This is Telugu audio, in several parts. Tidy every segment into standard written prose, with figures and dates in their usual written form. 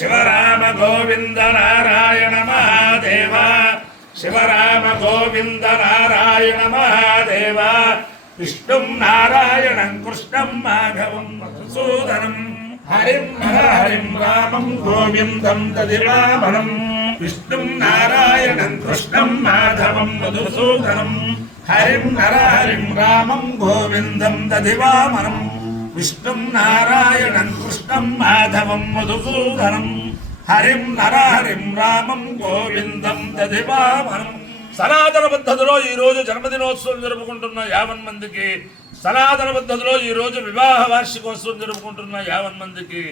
శివరామ గోవింద నారాయణ మహాదేవ శివరామ గోవింద నారాయణ మహాదేవ విష్ణుం నారాయణం కృష్ణం మాధవం మధుసూదనం హరిం హరిం రామం గోవిందం తదివామనం విష్ణుం నారాయణం కృష్ణం మాధవం మధుసూదనం హరిం హరిం రామం గోవిందం తదివామనం విష్ణుం నారాయణం కృష్ణం మాధవం మధుసూదనం హరిం హరిం రామం గోవిందం తదివామనం. సనాతన పద్ధతిలో ఈరోజు జన్మదినోత్సవం జరుపుకుంటున్న 50 మందికి, సనాతన పద్ధతిలో ఈరోజు వివాహ వార్షికోత్సవం జరుపుకుంటున్న 50 మందికి,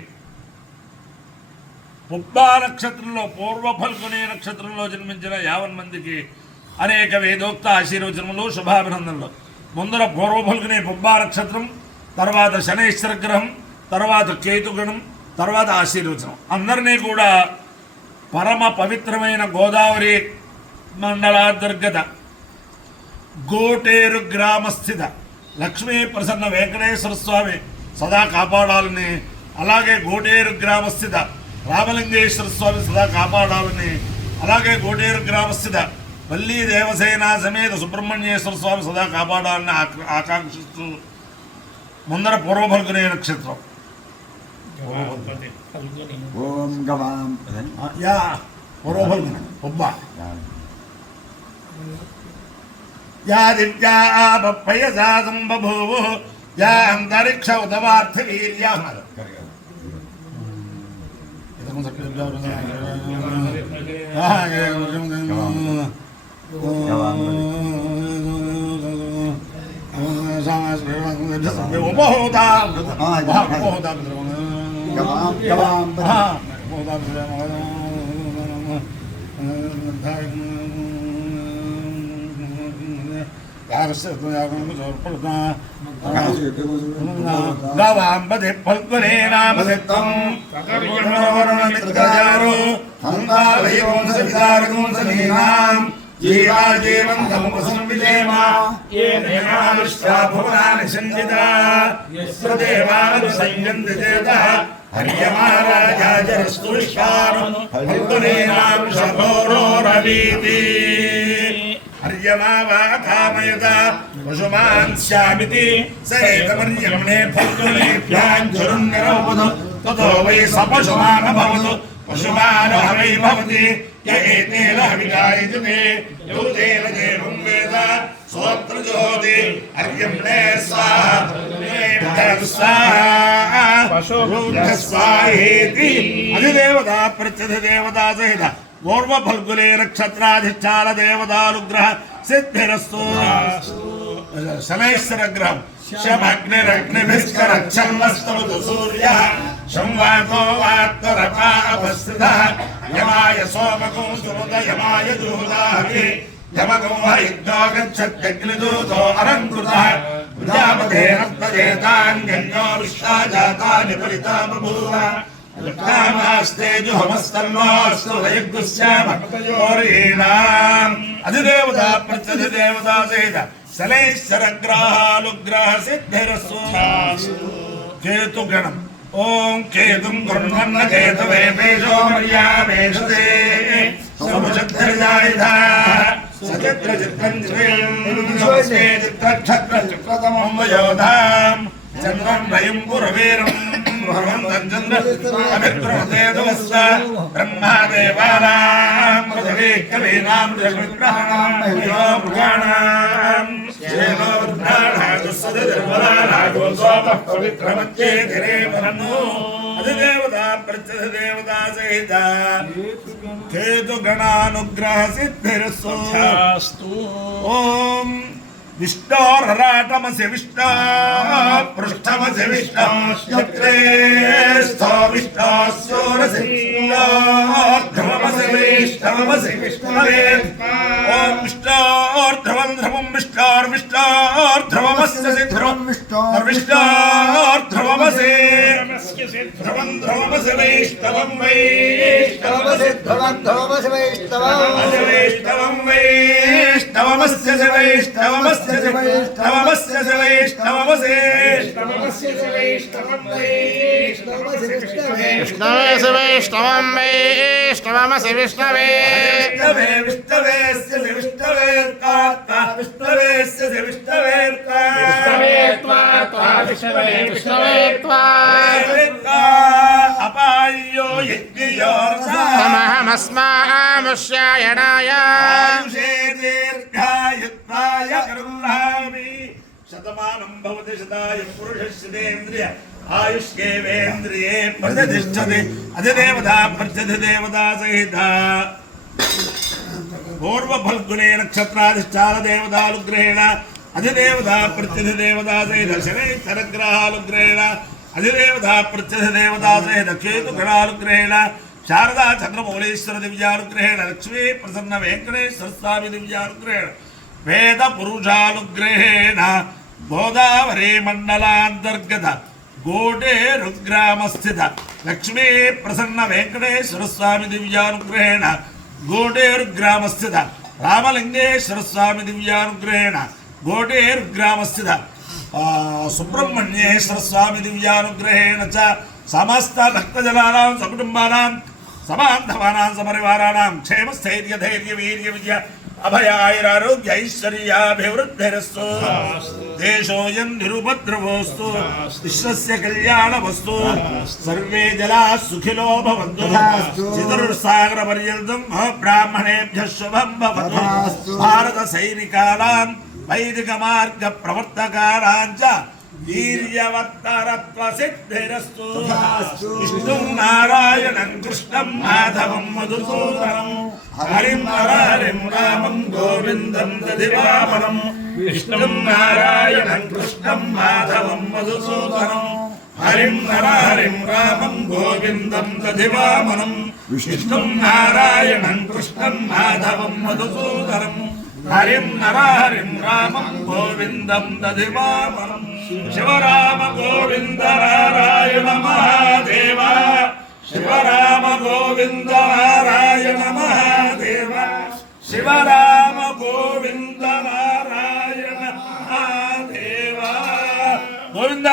పుబ్బా నక్షత్రంలో పూర్వ ఫల్గుని నక్షత్రంలో జన్మించిన 50 మందికి అనేక వేదోక్త ఆశీర్వచనములు శుభాభినందనలు. ముందర పూర్వ ఫల్గుని పుబ్బా నక్షత్రం, తర్వాత శనైశ్వర గ్రహం, తర్వాత కేతుగణం, తర్వాత ఆశీర్వచనం. అందరినీ కూడా పరమ పవిత్రమైన గోదావరి మండలాంతర్గత గోటేరు గ్రామస్థిత లక్ష్మీ ప్రసన్న వెంకటేశ్వర స్వామి సదా కాపాడాలని, అలాగే గోటేరు గ్రామస్థిత రామలింగేశ్వర స్వామి సదా కాపాడాలని, అలాగే గోటేరు గ్రామస్థిత వల్లీ దేవసేన సమేత సుబ్రహ్మణ్యేశ్వర స్వామి సదా కాపాడాలని ఆకాంక్షిస్తూ ముందర పూర్వఫల్గుని నక్షత్రం పూర్వఫల్గుని పుబ్బా యా దివ్యా పయసా సంబభూవు యా అంతరిక్ష ఉదవార్థ వీర్యా గవాంబది ఫల్గునే నామదిత్తం జీవాజీవంతముపసంవిజేమ ఏ దేవానుష్ఠా భువనాని సంజితా యస్య దేవాను సంయంతి చేతః హర్యమారాజాజరస్తు విశ్వాను ఫల్గునేనాం శభోరోరవీతి హర్యమావాకామయత పశుమాన్ స్యామితి సైతమర్యమ్నే ఫల్గునేభ్యాంజరున్నిరౌపదు తతో వై సపశుమాన భవతు పశుమాన హవై భవతి ఏతేన హవికాయజతే యోతేన దేవం వేద సోత్ర జ్యోతి హర్యమ్నే స్వాహేతి అధిదేవత ప్రత్యధిదేవతా సహిత పూర్వ ఫల్గునే నక్షత్రాధిష్టాన దేవతానుగ్రహ సిద్ధిరస్తు. శనైశ్వర గ్రహం శమగ్నిరగ్నిభిశ్చరచ్చన్నస్తమతు సూర్యః సంవాతో వాత్తరపాపస్థితః యమాయ సోమకం సుమత యమాయ జూదాహి యమకం హరిద్దో గచ్చత్యగ్నిదూతో అలంకృతః ప్రజాపతేరత్వజేతాన్యన్యో విశ్వాజాతాని ఫలితామభూవ ఉత్కామాస్తేజుహమస్తన్నోస్తు వయగ్గుస్యామపతయోరీణాం. అధిదేవత ప్రత్యధిదేవతా సహిత శనైశ్వర గ్రహానుగ్రహ సిద్ధిరస్తు. కేతుగణం ఓం కేతుం కృణ్వన్న కేతవే పేషో మర్యామేషతే సముచత్రజాయుధ సచిత్ర చిత్రం నమస్తే చిత్రక్షత్ర చిత్రతమం వయోధాం చంద్రం రయం పురవీరం బ్రహ్మాదేవానాం పృథివీ కవీనాం జగద్గ్రహాణాం అధిదేవతా ప్రత్యధిదేవతా సహిత కేతుగణానుగ్రహ సిద్ధిరస్తు. ఓం విష్ణోరరాటమసి విష్ణో పృష్ఠమసి విష్ణోత్రే స్థో విష్ణోస్యోరసి ధ్రువమసి వైష్ణవమసి విష్ణవే. ఓం విష్ణోర్ధ్రువం ధ్రువం విష్ణోర్విష్ణోర్ధ్రువమస్య ధ్రువం విష్ణోర్ధ్రువమసి ధ్రువం ధ్రువమసి వైష్ణవం వైష్ణవమసి ధ్రువం ధ్రువమసి వైష్ణవం వైష్ణవం వైష్ణవమస్య వైష్ణవమస్య వైష్ణవమస్య వైష్ణవమసి వైష్ణవం వైష్ణవం विष्णवे सुवैष्णवं वैष्णवमसि विष्णवे विष्णवेस्य विष्णवे विष्णवेस्य विष्णवे अपायो यज्ञयोर्महमस्मामुष्यायणाय आयुषे दीर्घायुत्वाय करुणामि शतमानं भवति शताय पुरुषस्येन्द्रिय आयुष्येवेन्द्रिये प्रतिष्ठते अधिदेवता प्रत्यधिदेवता सहिता पूर्व फल्गुने नक्षत्राधिष्ठान देवतानुग्रहेण अधिदेवता प्रत्यधिदेवता सहित शनैश्चरग्रहानुग्रहेण अधिदेवता प्रत्यधिदेवता सहित केतुगणानुग्रहेण शारदा चंद्रमौलेश्वर दिव्यानुग्रहेण लक्ष्मी प्रसन्न वेंकटेश्वर स्वामी दिव्यानुग्रहेण वेद पुरुषानुग्रहेण गोदावरी मंडलांतर्गत गोटे रुग्राम स्थित लक्ष्मी प्रसन्न वेंकटेश्वर स्वामी दिव्यानुग्रहेण गोटेर ग्राम स्थित रामलिंगेश्वर स्वामी दिव्यानुग्रहेण गोटेर ग्राम स्थित सुब्रह्मण्येश्वर स्वामी दिव्यानुग्रहेण च समस्त भक्तजनानां सकुटुंबानां समान्तवानां सपरिवाराणां क्षेम स्थैर्य धैर्य वीर्य विजय अभयायुरारोग्य ऐश्वर्याभिवृद्धिरस्तु देशोऽयं निरुपद्रवोऽस्तु विश्वस्य कल्याणमस्तु सर्वे जनाः सुखिनो भवन्तु चतुर्सागरपर्यन्तं ब्राह्मणेभ्यः शुभं भवतु भारतसैनिकानां वैदिकमार्गप्रवर्तकानां च वीर्यवत्तरत्वसिद्धिरस्तु विष्णुं नारायणं कृष्णं माधवं मधुसूदनं हरिं हरिं रामं गोविन्दं दधिवामनं विष्णुं नारायणं कृष्णं माधवं मधुसूदनं हरिं रामं गोविन्दं दधिवामनं विष्णुं नारायणं कृष्णं माधवं मधुसूदनं हरिं रामं गोविन्दं दधिवामनं शिवराम गोविंद नारायण महादेव शिवराम गोविंद नारायण महादेव शिवराम गोविंद नारायण महादेव गोविंद